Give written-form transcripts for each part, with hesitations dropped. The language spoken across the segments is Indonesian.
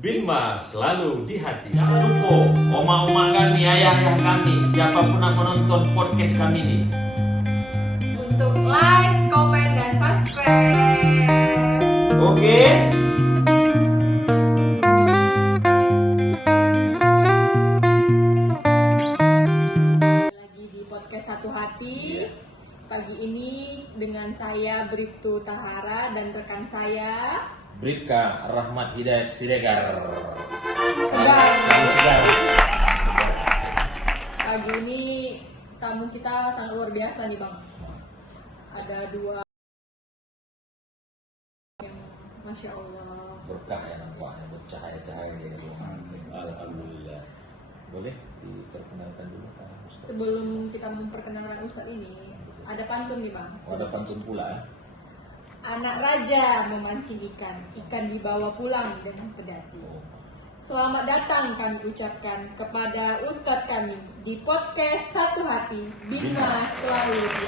Binma selalu di hati. Jangan lupa, oma-oma kami, ayah-ayah kami, siapapun yang menonton podcast kami ini, untuk like, komen, dan subscribe. oke? Lagi di podcast Satu Hati. Pagi ini dengan saya Bribtu Tahara dan rekan saya Bribka Rahmat Hidayat Siregar. Segar. Segar. Pagi ini tamu kita sangat luar biasa nih Bang. Ada dua yang Masya Allah. Berkah ya nampaknya, bercahaya-cahaya gitu. Alhamdulillah. Boleh diperkenalkan dulu Pak Ustaz? Sebelum kita memperkenalkan Ustadz ini, ada pantun nih Bang. Oh, ada pantun pula ya? Anak raja memancing ikan, ikan dibawa pulang dengan pedati. Selamat datang kami ucapkan kepada Ustadz kami di podcast Satu Hati, Binma selalu di hati.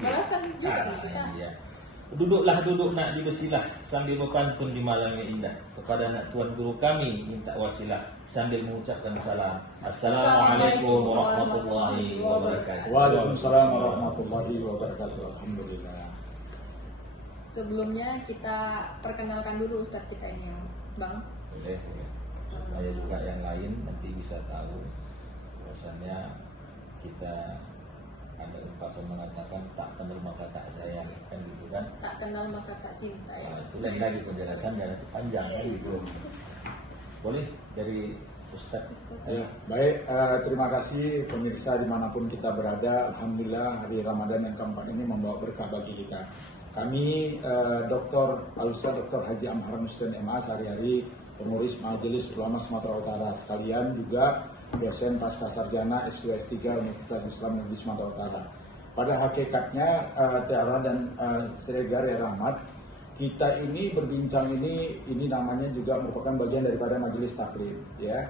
Balasan juga nih kita. Iya. Duduk nak dibesilah sambil berpantun di malam yang indah. Kepada anak tuan guru kami minta wasilah sambil mengucapkan salam. Assalamualaikum warahmatullahi wabarakatuh. Waalaikumsalam warahmatullahi wabarakatuh. Alhamdulillah. Sebelumnya kita perkenalkan dulu Ustadz kita ini ya, Bang. Boleh. Supaya juga yang lain nanti bisa tahu bahwasanya kita ada ungkapan mengatakan tak kenal maka tak sayang, kan gitu kan? Tak kenal maka tak cinta ya. Nah, itu lain lagi penjelasannya nanti panjang kan gitu. Boleh dari Ustadz. Ya, baik. Terima kasih pemirsa dimanapun kita berada. Alhamdulillah hari Ramadan yang keempat ini membawa berkah bagi kita. Kami Dr. Al-Ustadz Dr. Haji Amhar Mustin MA sehari-hari pengurus Majelis Ulama Sumatera Utara, sekalian juga dosen pasca sarjana S2 S3 Universitas Islam Negeri Sumatera Utara. Pada hakikatnya Tiara dan Siregar ya Rahmat, kita ini berbincang ini namanya juga merupakan bagian daripada majelis taklim ya.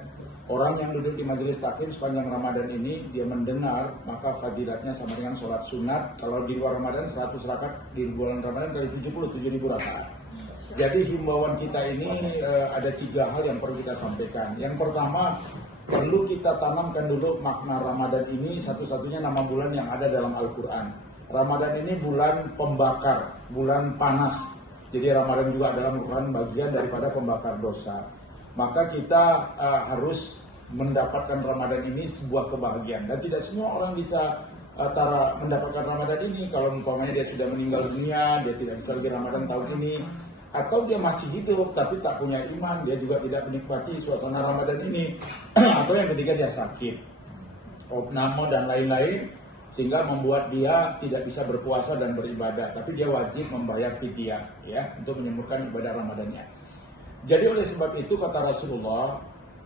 Orang yang duduk di majelis taklim sepanjang Ramadan ini dia mendengar, maka fadilatnya sama dengan sholat sunat. Kalau di luar Ramadan 100 rakaat, di bulan Ramadan kali 7.000 rakaat. Jadi himbauan kita ini ada 3 hal yang perlu kita sampaikan. Yang pertama, perlu kita tanamkan dulu makna Ramadan ini satu-satunya nama bulan yang ada dalam Al-Quran. Ramadan ini bulan pembakar, bulan panas. Jadi Ramadan juga adalah merupakan bagian daripada pembakar dosa. Maka kita harus mendapatkan Ramadan ini sebuah kebahagiaan. Dan tidak semua orang bisa mendapatkan Ramadan ini. Kalau umpamanya dia sudah meninggal dunia, dia tidak bisa lagi Ramadan tahun ini. Atau dia masih hidup tapi tak punya iman, dia juga tidak menikmati suasana Ramadan ini. Atau yang ketiga dia sakit, opname dan lain-lain, sehingga membuat dia tidak bisa berpuasa dan beribadah. Tapi dia wajib membayar fidyah ya untuk menyempurnakan ibadah Ramadannya. Jadi oleh sebab itu kata Rasulullah,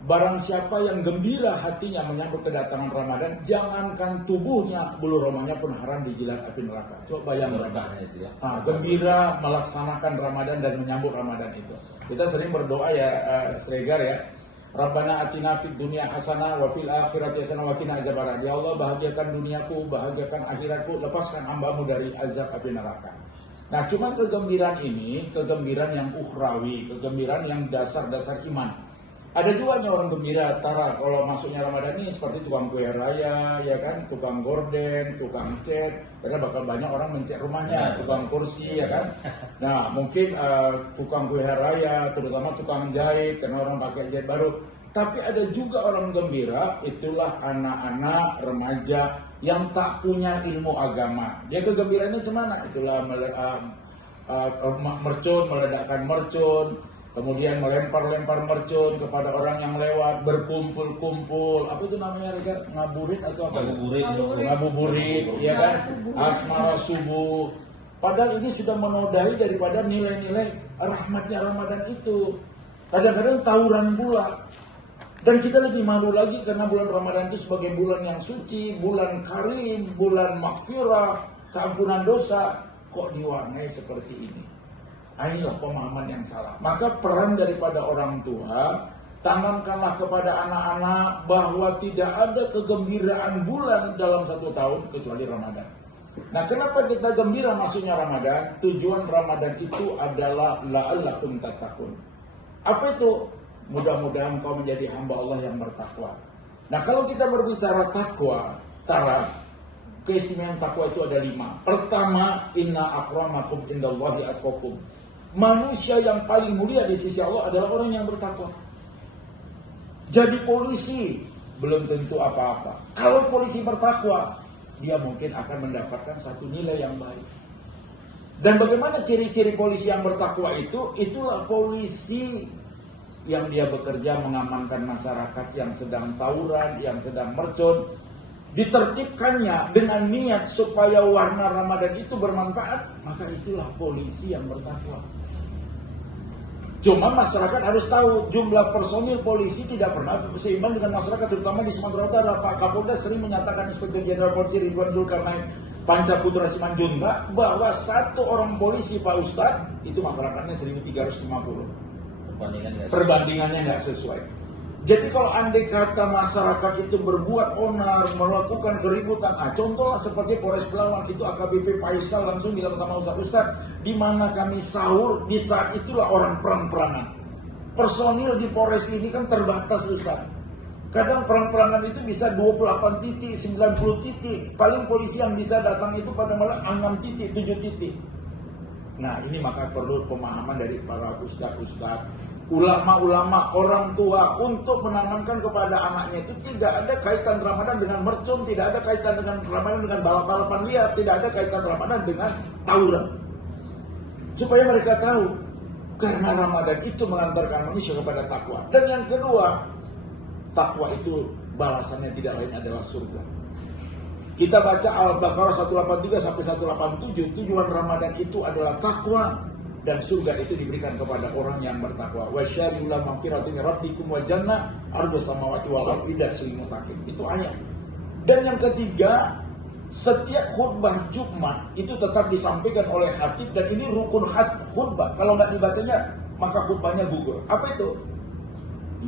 barang siapa yang gembira hatinya menyambut kedatangan Ramadan, jangankan tubuhnya, bulu romanya pun haram dijilat api neraka. Coba bayangkan itu ya. Gembira melaksanakan Ramadan dan menyambut Ramadan itu. Kita sering berdoa ya Siregar ya. Rabbana atina fid dunya hasanah wa fil akhirati hasanah wa qina azabannar. Ya Allah, bahagiakan duniaku, bahagiakan akhiratku, lepaskan hamba-Mu dari azab api neraka. Nah, cuman kegembiraan ini, kegembiraan yang ukhrawi, kegembiraan yang dasar-dasar iman. Ada duanya orang gembira, Tara, kalau masuknya Ramadan ini seperti tukang kue raya, ya kan, tukang gorden, tukang cat, karena bakal banyak orang mencet rumahnya, tukang kursi, ya kan. Nah, mungkin tukang kue raya, terutama tukang jahit, karena orang pakai jahit baru. Tapi ada juga orang gembira, itulah anak-anak remaja yang tak punya ilmu agama. Dia kegembiraannya cemana? Itulah mercun, meledakkan mercun, kemudian melempar-lempar mercun kepada orang yang lewat, berkumpul-kumpul, apa itu namanya Regar? Ngaburit atau apa? Ngabuburit, ya kan? Asmara subuh. Padahal ini sudah menodai daripada nilai-nilai rahmatnya Ramadan itu. Kadang-kadang tawuran pula. Dan kita lebih malu lagi karena bulan Ramadan itu sebagai bulan yang suci, bulan karim, bulan maghfirah, keampunan dosa, kok diwarnai seperti ini. Inilah pemahaman yang salah. Maka peran daripada orang tua, tanamkanlah kepada anak-anak bahwa tidak ada kegembiraan bulan dalam 1 tahun kecuali Ramadan. Nah, kenapa kita gembira masuknya Ramadan? Tujuan Ramadan itu adalah la'allakum tattaqun. Apa itu? Mudah-mudahan kau menjadi hamba Allah yang bertakwa. Nah, kalau kita berbicara takwa, keistimewaan takwa itu ada 5. Pertama, inna akramakum indallahi atqakum. Manusia yang paling mulia di sisi Allah adalah orang yang bertakwa. Jadi polisi belum tentu apa-apa. Kalau polisi bertakwa, dia mungkin akan mendapatkan satu nilai yang baik. Dan bagaimana ciri-ciri polisi yang bertakwa itu? Itulah polisi yang dia bekerja mengamankan masyarakat yang sedang tawuran, yang sedang mercon. Ditertibkannya dengan niat supaya warna Ramadan itu bermanfaat, maka itulah polisi yang bertakwa. Cuma masyarakat harus tahu jumlah personil polisi tidak pernah seimbang dengan masyarakat, terutama di Sumatera Utara. Pak Kapolda sering menyatakan, Inspektur Jenderal Polisi Ridwan Zulkarnain Pancaputra Simanjuntak, bahwa satu orang polisi Pak Ustadz itu masyarakatnya 1350. Perbandingannya nggak sesuai. Jadi kalau andai kata masyarakat itu berbuat onar, melakukan keributan, contohlah seperti Polres Belawan itu AKBP Faisal langsung bilang sama Ustadz, di mana kami sahur, di saat itulah orang perang-perangan. Personil di Polres ini kan terbatas Ustadz. Kadang perang-perangan itu bisa 28 titik, 90 titik. Paling polisi yang bisa datang itu pada malam 6 titik, 7 titik. Nah, ini maka perlu pemahaman dari para ustadz-ustadz, ulama-ulama, orang tua untuk menanamkan kepada anaknya itu tidak ada kaitan Ramadan dengan mercon, tidak ada kaitan dengan Ramadan dengan balap-balapan liar, tidak ada kaitan Ramadan dengan tawuran. Supaya mereka tahu, karena Ramadan itu mengantarkan manusia kepada takwa. Dan yang kedua, takwa itu balasannya tidak lain adalah surga. Kita baca Al-Baqarah 183 sampai 187, tujuan Ramadan itu adalah takwa. Dan surga itu diberikan kepada orang yang bertakwa. Wasyari'u la maghfiratin min rabbikum wa jannah ardhus samawati wal ardi lil muttaqin. Itu ayat. Dan yang ketiga, setiap khutbah Jumat itu tetap disampaikan oleh khatib, dan ini rukun khutbah. Kalau nggak dibacanya, maka khutbahnya gugur. Apa itu?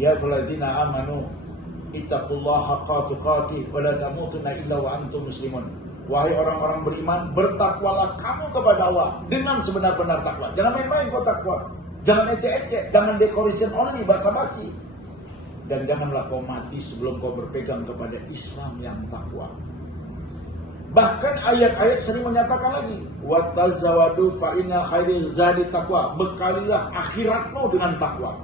Ya ayyuhalladzina amanu ittaqullaha haqqa tuqatih wa la tamutunna illa wa antum muslimun. Wahai orang-orang beriman, bertakwalah kamu kepada Allah dengan sebenar-benar takwa. Jangan main-main kau takwa. Jangan ecek-ecek, jangan decoration only, basa-basi. Dan janganlah kau mati sebelum kau berpegang kepada Islam yang takwa. Bahkan ayat-ayat sering menyatakan lagi, wattazawadu fa inna khairil zadi taqwa. Bekalilah akhiratmu dengan takwa.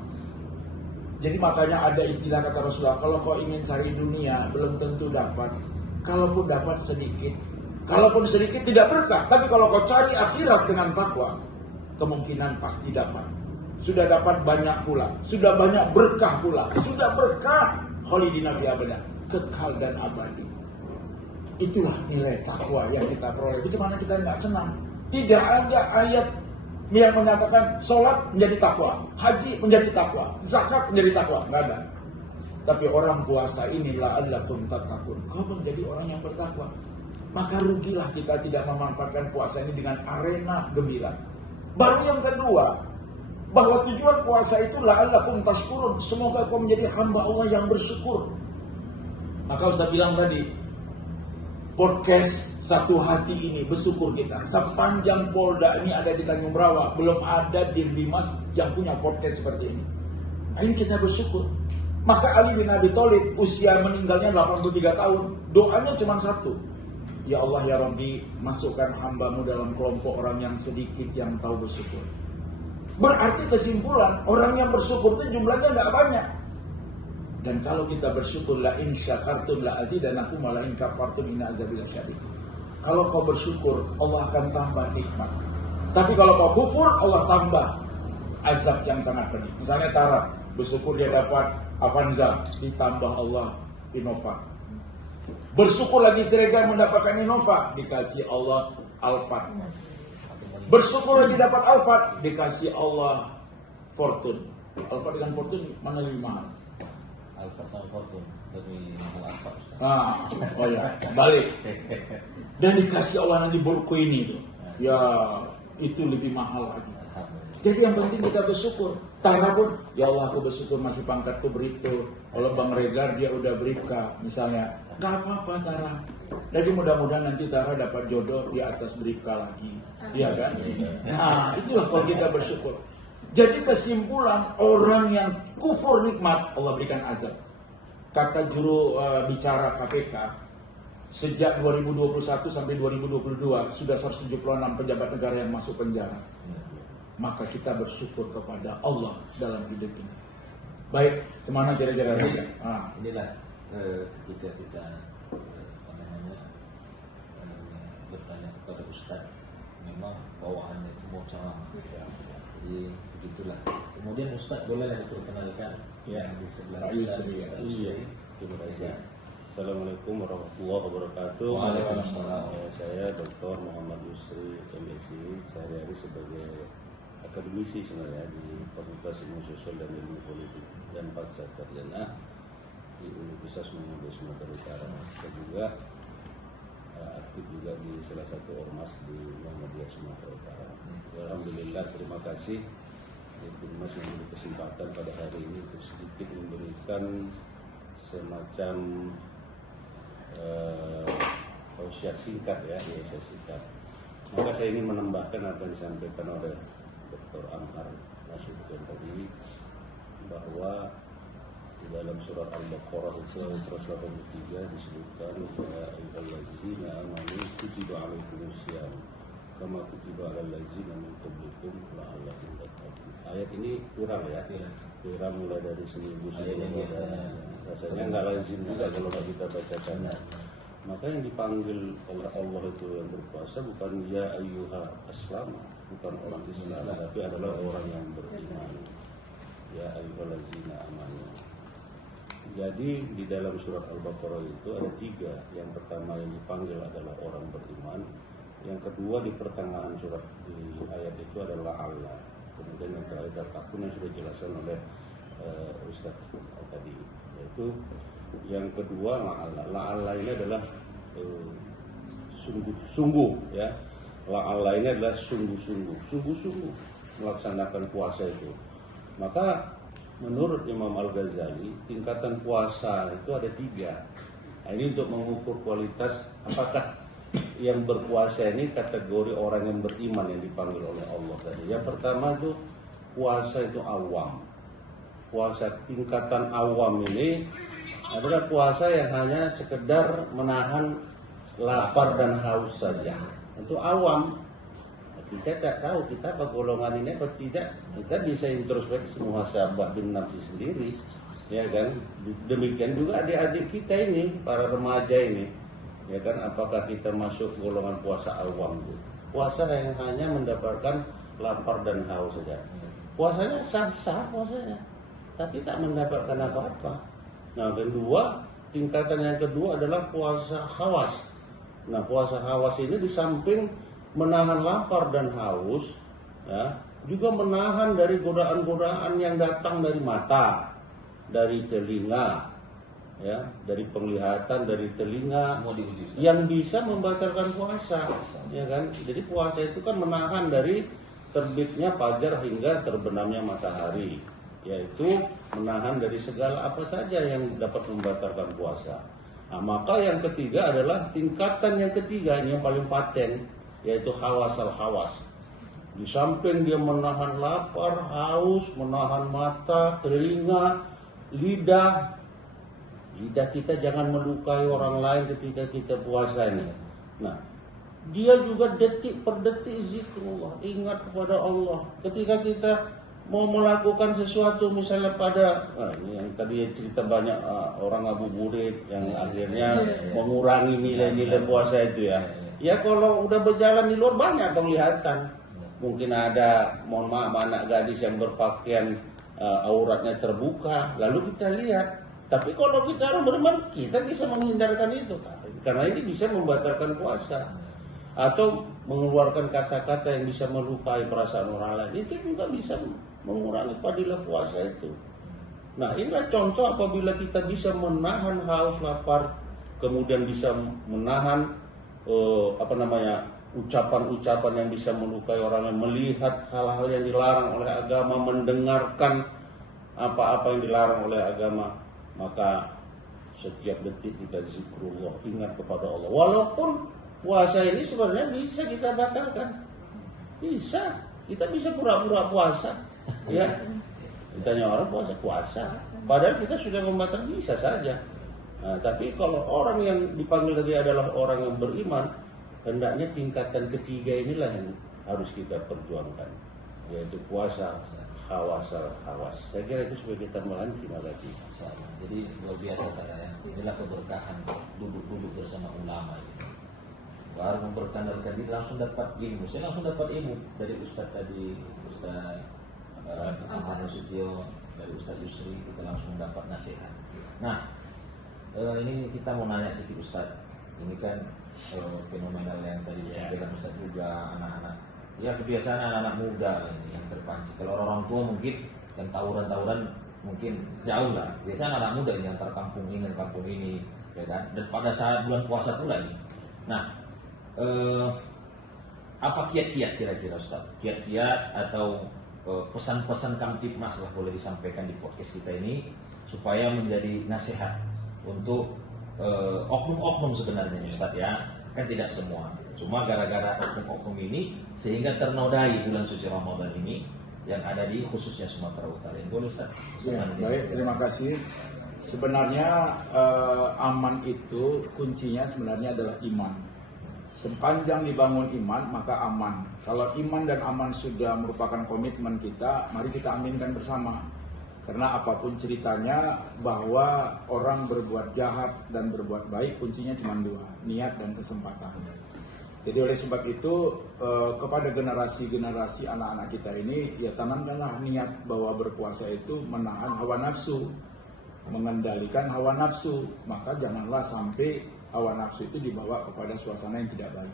Jadi makanya ada istilah kata Rasulullah, kalau kau ingin cari dunia belum tentu dapat. Kalaupun dapat sedikit, kalaupun sedikit tidak berkah. Tapi kalau kau cari akhirat dengan takwa, kemungkinan pasti dapat. Sudah dapat banyak pula, sudah banyak berkah pula, sudah berkah khalidina fi abada, kekal dan abadi. Itulah nilai takwa yang kita peroleh. Bagaimana kita nggak senang? Tidak ada ayat yang menyatakan sholat menjadi takwa, haji menjadi takwa, zakat menjadi takwa, nggak ada. Tapi orang puasa inilah la'allakum tattaqun. Kau menjadi orang yang bertakwa. Maka rugilah kita tidak memanfaatkan puasa ini dengan arena gembira. Baru yang kedua, bahwa tujuan puasa itu la'allakum tashkurun. Semoga kau menjadi hamba Allah yang bersyukur. Maka Ustaz bilang tadi, podcast Satu Hati ini bersyukur kita. Sepanjang Polda ini ada di Tanjung Brawa, belum ada Dirbimas yang punya podcast seperti ini. Ayo kita bersyukur. Maka Ali bin Abi Thalib usia meninggalnya 83 tahun. Doanya cuma satu. Ya Allah ya Rabbi, masukkan hambamu dalam kelompok orang yang sedikit yang tahu bersyukur. Berarti kesimpulan, orang yang bersyukur itu jumlahnya nggak banyak. Dan kalau kita bersyukur, la in syakartum la azidanakum wa la in kafartum inna adzabi lasyadid. Kalau kau bersyukur, Allah akan tambah nikmat. Tapi kalau kau kufur, Allah tambah azab yang sangat pedih. Misalnya Tara, bersyukur dia dapat Avanza, ditambah Allah Innova. Bersyukur lagi Siregar mendapatkan Innova, dikasih Allah Alphard. Bersyukur lagi dapat Alphard, dikasih Allah Fortune. Alphard dengan Fortune mana lebih mahal? Alphard sama Fortune lebih mahal Alphard. Oh ya, balik. Dan dikasih Allah nanti Burko ini tuh. Ya, itu lebih mahal lagi. Jadi yang penting kita bersyukur. Tara pun, ya Allah aku bersyukur masih pangkatku berito. Kalau Bang Regar dia udah berika misalnya, gak apa-apa Tara. Jadi mudah-mudahan nanti Tara dapat jodoh di atas berika lagi, iya kan? Nah itulah kalau kita bersyukur. Jadi kesimpulan orang yang kufur nikmat Allah berikan azab. Kata juru bicara KPK, sejak 2021 sampai 2022 sudah 176 pejabat negara yang masuk penjara. Maka kita bersyukur kepada Allah dalam hidup ini. Baik, kemana kira-kira? Inilah ketika kita bertanya kepada Ustaz, memang bawaannya itu mau ceramah. Jadi begitulah. Kemudian Ustaz bolehlah diperkenalkan yang di sebelah Pak Yusri. Iya, terima kasih. Assalamualaikum warahmatullahi wabarakatuh. Waalaikumsalam. Saya Dr. Muhammad Yusri, MSc, sehari-hari sebagai akademisi sebenarnya di Fakultas Ilmu Sosial dan Ilmu Politik dan Pasca Sarjana di Universitas Muhammadiyah Sumatera Utara. Saya juga aktif juga di salah satu ormas di Muhammadiyah Sumatera Utara. Alhamdulillah, terima kasih Mas memberi kesempatan pada hari ini untuk sedikit memberikan semacam tausiah singkat ya, tausiah singkat. Maka saya ingin menambahkan apa yang disampaikan oleh Dr. Amhar Nasution tadi, bahwa di dalam surat Al-Baqarah 183 disebutkan ya ayyuhallazina amanu kutiba alaikumusiyam kama kutiba alal ladzina min qablikum la'allakum tattaqun. Ayat ini kurang ya. Kurang mulai dari seminggu sebelumnya. Rasanya nggak lazim juga kalau kita bacakan. Maka yang dipanggil oleh Allah itu yang berpuasa bukan ya ayyuha aslama, bukan orang Islam, tapi adalah orang yang beriman. Ya ayyuhallazina amanu. Jadi di dalam surat Al-Baqarah itu ada 3. Yang pertama yang dipanggil adalah orang beriman. Yang kedua di pertengahan surat di ayat itu adalah Allah. Kemudian yang terakhir takun yang sudah dijelaskan oleh Ustaz tadi. Yaitu yang kedua la'alla. La'alla ini adalah sungguh-sungguh ya. La'alla ini adalah sungguh-sungguh melaksanakan puasa itu. Maka menurut Imam Al-Ghazali tingkatan puasa itu ada 3. Nah, ini untuk mengukur kualitas apakah yang berpuasa ini kategori orang yang beriman yang dipanggil oleh Allah tadi. Yang pertama itu puasa itu awam. Puasa tingkatan awam ini adalah puasa yang hanya sekedar menahan lapar dan haus saja. Itu awam. Kita tak tahu kita apa golongan ini atau tidak. Kita bisa introspeksi muhasabah bin nafsi sendiri, ya kan. Demikian juga adik-adik kita ini, para remaja ini, ya kan. Apakah kita masuk golongan puasa awam itu? Puasa yang hanya mendapatkan lapar dan haus saja. Puasanya sah-sah puasanya, tapi tak mendapatkan apa-apa. Nah, tingkatan yang kedua adalah puasa khawas. Nah, puasa khawas ini di samping menahan lapar dan haus, ya, juga menahan dari godaan-godaan yang datang dari mata, dari telinga, ya, dari penglihatan, dari telinga, yang bisa membatalkan puasa, ya kan? Jadi puasa itu kan menahan dari terbitnya fajar hingga terbenamnya matahari, yaitu menahan dari segala apa saja yang dapat membatalkan puasa. Nah, maka yang ketiga adalah tingkatan yang ketiga, ini yang paling paten, yaitu hawas al-hawas. Di samping dia menahan lapar, haus, menahan mata, telinga, lidah kita jangan melukai orang lain ketika kita puasa ini. Nah, dia juga detik per detik zikrullah, ingat kepada Allah. Ketika kita mau melakukan sesuatu misalnya pada ini yang tadi cerita banyak orang ngabuburit yang akhirnya mengurangi nilai-nilai puasa itu ya. Ya kalau udah berjalan di luar banyak penglihatan. Mungkin ada, mohon maaf, anak gadis yang berpakaian auratnya terbuka, lalu kita lihat. Tapi kalau kita orang beriman, kita bisa menghindarkan itu. Karena ini bisa membatalkan puasa. Atau mengeluarkan kata-kata yang bisa melukai perasaan orang lain. Itu juga bisa mengurangi fadilah puasa itu. Nah, inilah contoh apabila kita bisa menahan haus lapar, kemudian bisa menahan ucapan-ucapan yang bisa melukai orang, yang melihat hal-hal yang dilarang oleh agama, mendengarkan apa-apa yang dilarang oleh agama, maka setiap detik kita zikrullah, ingat kepada Allah. Walaupun puasa ini sebenarnya bisa kita batalkan, bisa, kita bisa pura-pura puasa, ya. Ditanya orang puasa, padahal kita sudah membatalkan, bisa saja. Nah, tapi kalau orang yang dipanggil tadi adalah orang yang beriman, hendaknya tingkatan ketiga inilah yang harus kita perjuangkan, yaitu puasa hawas. Saya kira itu sebagai tambahan. Terima kasih. Jadi luar biasa ya. Inilah keberkahan duduk bersama ulama ini. Baru memperkenalkan diri langsung dapat ilmu. Saya langsung dapat ilmu dari Ustadz tadi, Ustadz Ahmad Nasution, dari Ustadz Yusri, kita langsung dapat nasihat. Nah, ini kita mau nanya sedikit Ustadz. Ini kan fenomenal yang tadi disampaikan Ustadz juga, anak-anak. Ya kebiasaan anak-anak muda ini yang terpancing. Kalau orang tua mungkin yang tawuran-tawuran mungkin jauh lah. Biasanya anak muda ini antar kampung ini dan kampung ini, ya kan? Dan pada saat bulan puasa pula ini. Nah, apa kiat-kiat kira-kira Ustaz? Kiat-kiat atau pesan-pesan Kamtibmas lah boleh disampaikan di podcast kita ini supaya menjadi nasihat untuk oknum-oknum sebenarnya Ustaz ya. Kan tidak semua. Cuma gara-gara oknum-oknum ini sehingga ternodai bulan suci Ramadan ini yang ada di khususnya Sumatera Utara. Yang boleh Ustaz? Ya, baik, terima kasih. Sebenarnya aman itu kuncinya sebenarnya adalah iman. Sepanjang dibangun iman maka aman. Kalau iman dan aman sudah merupakan komitmen kita, mari kita aminkan bersama. Karena apapun ceritanya bahwa orang berbuat jahat dan berbuat baik kuncinya cuma dua, niat dan kesempatan. Jadi oleh sebab itu kepada generasi anak-anak kita ini ya tanamkanlah niat bahwa berpuasa itu menahan hawa nafsu, mengendalikan hawa nafsu, maka janganlah sampai hawa nafsu itu dibawa kepada suasana yang tidak baik.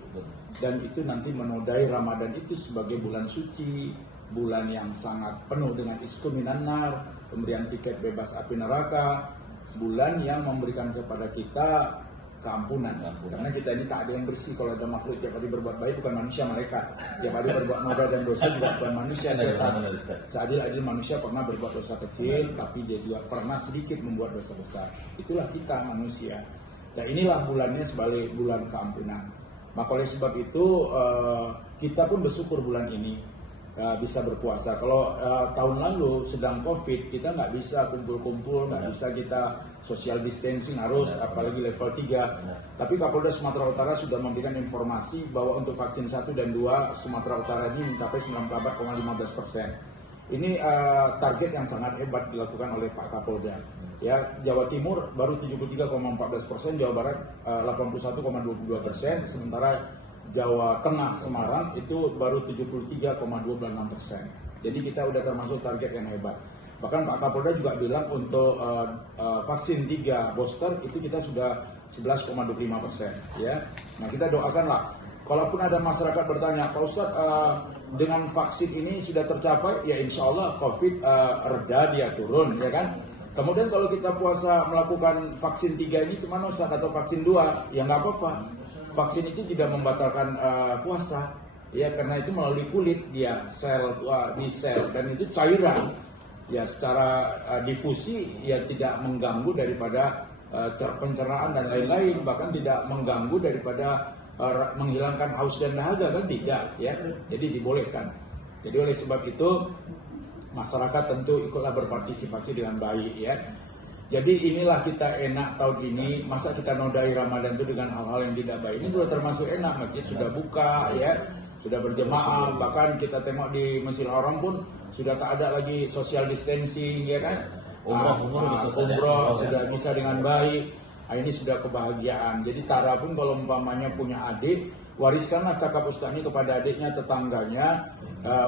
Dan itu nanti menodai Ramadan itu sebagai bulan suci, bulan yang sangat penuh dengan iskun minan nar, pemberian tiket bebas api neraka, bulan yang memberikan kepada kita keampunan. Karena kita ini tak ada yang bersih. Kalau ada makhluk tiap hari berbuat baik bukan manusia mereka, tiap hari berbuat noda dan dosa juga bukan manusia, setan. Seadil-adil manusia pernah berbuat dosa kecil, tapi dia juga pernah sedikit membuat dosa besar. Itulah kita manusia. Dan inilah bulannya sebagai bulan keampunan. Maka oleh sebab itu kita pun bersyukur bulan ini bisa berpuasa. Kalau tahun lalu sedang COVID, kita nggak bisa kumpul-kumpul, nggak bisa kita social distancing harus, apalagi level 3. Tapi Kapolda Sumatera Utara sudah memberikan informasi bahwa untuk vaksin 1 dan 2 Sumatera Utara ini mencapai 94,15%. Ini target yang sangat hebat dilakukan oleh Pak Kapolda. Ya, Jawa Timur baru 73,14%, Jawa Barat 81,22%, sementara Jawa Tengah Semarang itu baru 73,26%. Jadi kita udah termasuk target yang hebat. Bahkan Pak Kapolda juga bilang untuk vaksin 3 booster itu kita sudah 11,25%. Ya, nah kita doakanlah. Kalaupun ada masyarakat bertanya, Pak Ustadz dengan vaksin ini sudah tercapai, ya insya Allah COVID reda, dia turun, ya kan? Kemudian kalau kita puasa melakukan vaksin 3 ini cuma Ustadz atau vaksin 2, ya nggak apa-apa. Vaksin itu tidak membatalkan puasa, ya karena itu melalui kulit dia di sel dan itu cairan, ya secara difusi ya tidak mengganggu daripada pencernaan dan lain-lain, bahkan tidak mengganggu daripada menghilangkan haus dan dahaga, kan tidak, ya. Jadi dibolehkan. Jadi oleh sebab itu masyarakat tentu ikutlah berpartisipasi dengan baik, ya. Jadi inilah kita enak tahun ini, masa kita nodai Ramadan itu dengan hal-hal yang tidak baik. Ini sudah termasuk enak, masjid sudah buka, ya, sudah berjemaah, bahkan kita tengok di Masjidil Haram pun sudah tak ada lagi social distancing, ya kan? Umroh sudah bisa dengan baik. Ini sudah kebahagiaan. Jadi Tara pun kalau umpamanya punya adik, wariskanlah cakap Ustaz ini kepada adiknya, tetangganya.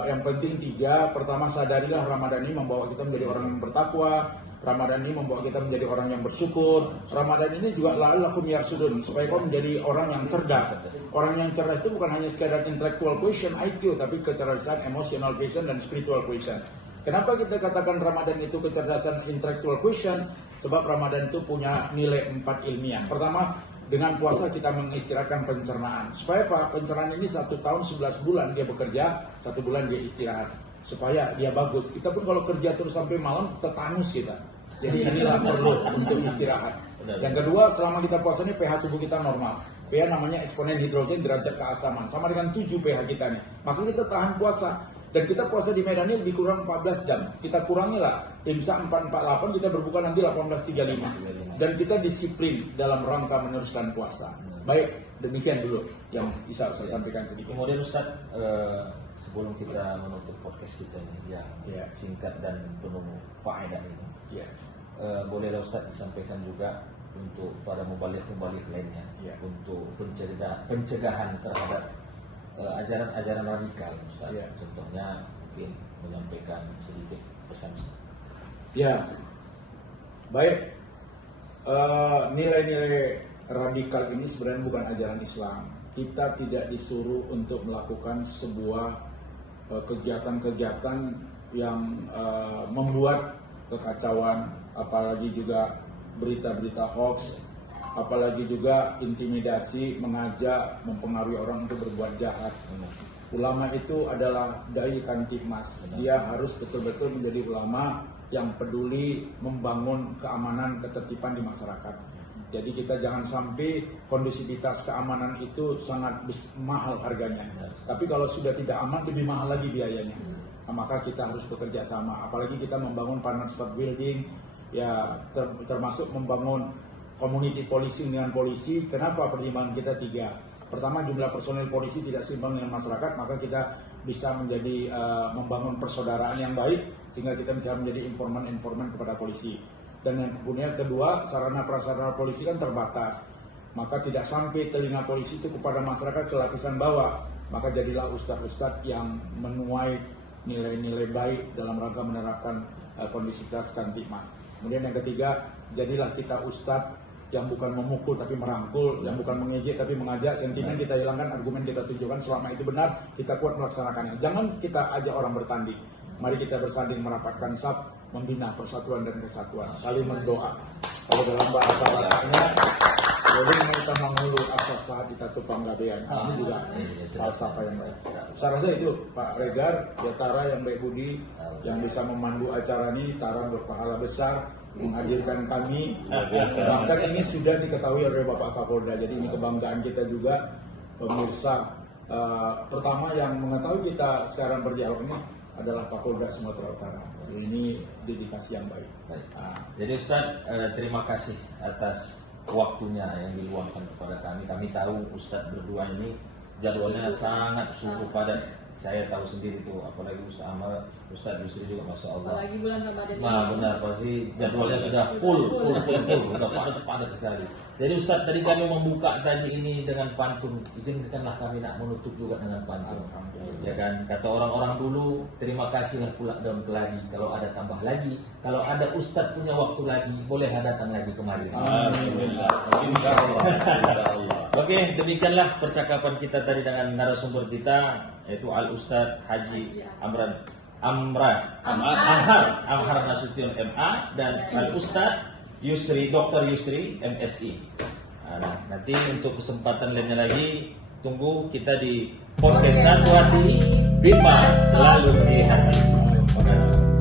Yang penting 3, pertama sadarilah Ramadan ini membawa kita menjadi orang yang bertakwa. Ramadan ini membawa kita menjadi orang yang bersyukur. Ramadan ini juga la'allakum yarsudun, supaya kau menjadi orang yang cerdas. Orang yang cerdas itu bukan hanya sekadar intellectual quotient IQ, tapi kecerdasan emotional quotient dan spiritual quotient. Kenapa kita katakan Ramadan itu kecerdasan intellectual quotient? Sebab Ramadan itu punya nilai 4 ilmiah. Pertama, Dengan puasa kita mengistirahatkan pencernaan. Supaya apa? Pencernaan ini 1 tahun 11 bulan dia bekerja, 1 bulan dia istirahat. Supaya dia bagus. Kita pun kalau kerja terus sampai malam, tetanus kita. Jadi inilah perlu untuk istirahat. Yang kedua, selama kita puasa ini pH tubuh kita normal. pH namanya eksponen hidrogen derajat keasaman. Sama dengan 7 pH kita nih. Maka kita tahan puasa. Dan kita puasa di Medan ini dikurang 14 jam. Kita kurangi lah. Imsak 448, kita berbuka nanti 18.35. Dan kita disiplin dalam rangka meneruskan puasa. Baik, demikian dulu yang bisa saya sampaikan sedikit. Kemudian Ustaz, sebelum kita menutup podcast kita ini yang singkat dan penuh faedah ini, bolehlah Ustaz disampaikan juga untuk para mubalik-mubalik lainnya, untuk pencegahan terhadap ajaran-ajaran radikal, Ustaz. Contohnya mungkin menyampaikan sedikit pesan. Ya, baik. Nilai-nilai radikal ini sebenarnya bukan ajaran Islam. Kita tidak disuruh untuk melakukan sebuah kegiatan-kegiatan yang membuat kekacauan, apalagi juga berita-berita hoax, apalagi juga intimidasi, mengajak, mempengaruhi orang untuk berbuat jahat. Ulama itu adalah dai kantikmas. Dia harus betul-betul menjadi ulama yang peduli membangun keamanan, ketertiban di masyarakat. Jadi kita jangan sampai kondusivitas keamanan itu sangat mahal harganya. Tapi kalau sudah tidak aman, lebih mahal lagi biayanya. Nah, maka kita harus bekerja sama. Apalagi kita membangun partnership building, ya termasuk membangun community policing dengan polisi. Kenapa pertimbangan kita 3? Pertama, jumlah personel polisi tidak seimbang dengan masyarakat, maka kita bisa menjadi membangun persaudaraan yang baik sehingga kita bisa menjadi informan-informan kepada polisi. Dan yang kedua, sarana prasarana polisi kan terbatas, maka tidak sampai telinga polisi itu kepada masyarakat ke lapisan bawah. Maka jadilah ustadz-ustadz yang menuai nilai-nilai baik dalam rangka menerapkan kondisitas kantikmas. Kemudian yang ketiga, jadilah kita ustadz yang bukan memukul tapi merangkul, yang bukan mengejek tapi mengajak. Sentimen kita hilangkan, argumen kita tunjukkan. Selama itu benar, kita kuat melaksanakannya. Jangan kita ajak orang bertanding. Mari kita bersanding merapatkan saf, membina persatuan dan kesatuan, saling mendoa. Kalau dalam bahasa Arabnya, boleh kita mengulu asas saat kita tupang gabean. Ini juga falsafah yang baik. Saya rasa itu Pak Regar, Tara yang baik budi, yang bisa memandu acara ini, Tara berpahala besar, menghadirkan kami. Bahkan ini sudah diketahui oleh Bapak Kapolda, jadi ini kebanggaan kita juga, pemirsa. Pertama yang mengetahui kita sekarang berdialog ini adalah Kapolda Sumatera Utara. Ini dedikasi yang baik. Jadi Ustaz, terima kasih atas waktunya yang diluangkan kepada kami. Kami tahu Ustaz berdua ini jadwalnya sangat sungguh padat. Saya tahu sendiri tuh, apalagi Ustaz Amar, Ustaz Yusri juga, Masya Allah. Apalagi bulan Ramadan. Nah benar, pasti jadwalnya sudah full, sudah padat sekali. Jadi Ustaz, tadi kami membuka tadi ini dengan pantun. Izinkanlah kami nak menutup juga dengan pantun. Ya kan, kata orang-orang dulu, terima kasihlah pula daun keladi. Kalau ada tambah lagi, kalau ada Ustaz punya waktu lagi, boleh datang lagi kemari. Alhamdulillah. Insyaallah. Oke, demikianlah percakapan kita tadi dengan narasumber kita, yaitu Al Ustaz Haji Amhar Nasution MA dan Al Ustaz Yusri, Dr. Yusri MSI. Nah, nanti untuk kesempatan lainnya lagi, tunggu kita di podcast Satu Hati, Bima selalu di hati. Terima kasih.